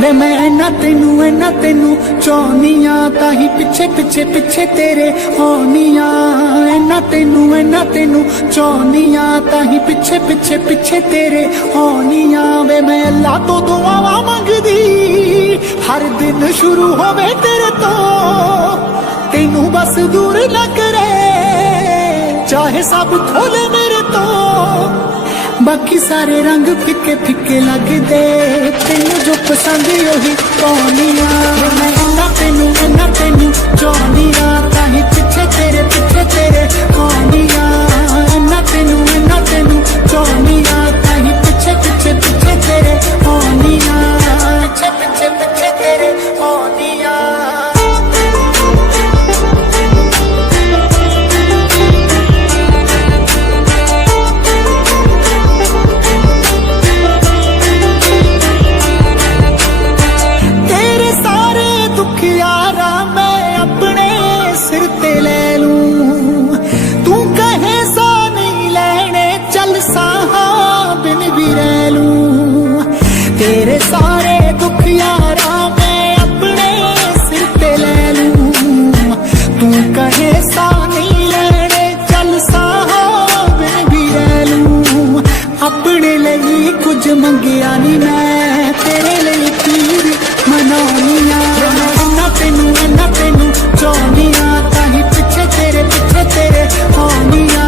वे मैं इन्ना तेनू चाहनिया, ताही पिछे पिछे पिछे तेरे आनिया। इन्ना तेनू चाहनिया, ताही पिछे पिछे पिछे तेरे आनिया। वे मैं अल्लाह तो दुआवां मंगदी, हर दिन शुरू होवे तेरे तो, तेनू बस दूर न करे, चाहे सब खोले मेरे तो। बाकी सारे रंग फिके फिके लगदे, तेनू जो पसंद ओही पाउनिया। मैं इन्ना तेनू चाहनिया, ताही पिछे तेरे आनिया। इन्ना तेनू चाहनिया, ताही पिछे पिछे पिछे तेरे आनिया। पिछे पिछे पिछे तेरे आनिया। तेरे सारे दुख यारा मैं अपने सिर पे ले लूं, तू कहे सा नहीं लेने चल साहब भी रह लूं। अपने लिए कुछ मंगिया नहीं मैं, तेरे लिए तीर मनानिया। इन्ना तेनू चाहनिया, ताही पिछे तेरे आनिया।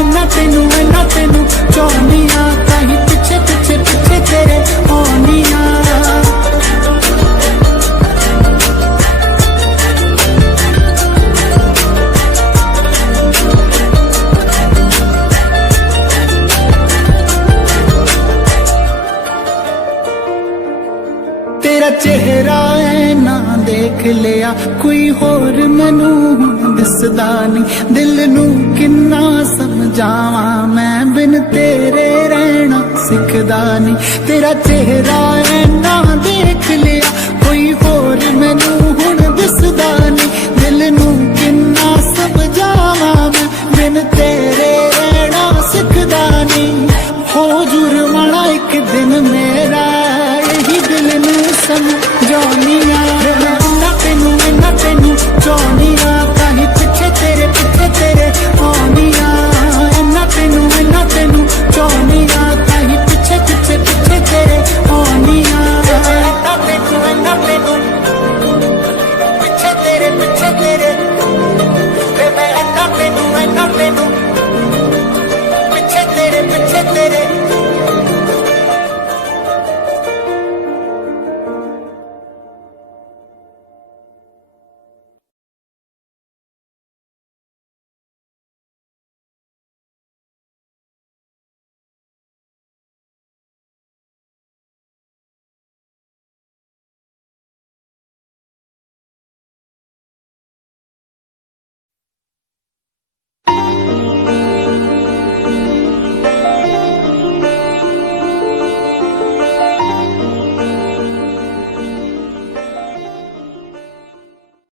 इन्ना तेनू चाहनिया, ताही पिछे पिछे पिछे तेरे आनिया। तेरा चेहरा है ना देख लिया कोई होर, मैनू दिसदा नहीं दिल नू किन्ना समझावा मैं, बिन तेरे रहना सिखदा नहीं। तेरा चेहरा है ना देख लिया कोई होर, मैनू हुण दिसदा नहीं दिल नू किन्ना समझावा मैं, बिन तेरे रहना सिखदा नहीं। हो जुर्माना एक दिन मेरा, यही दिल नू समझानिया।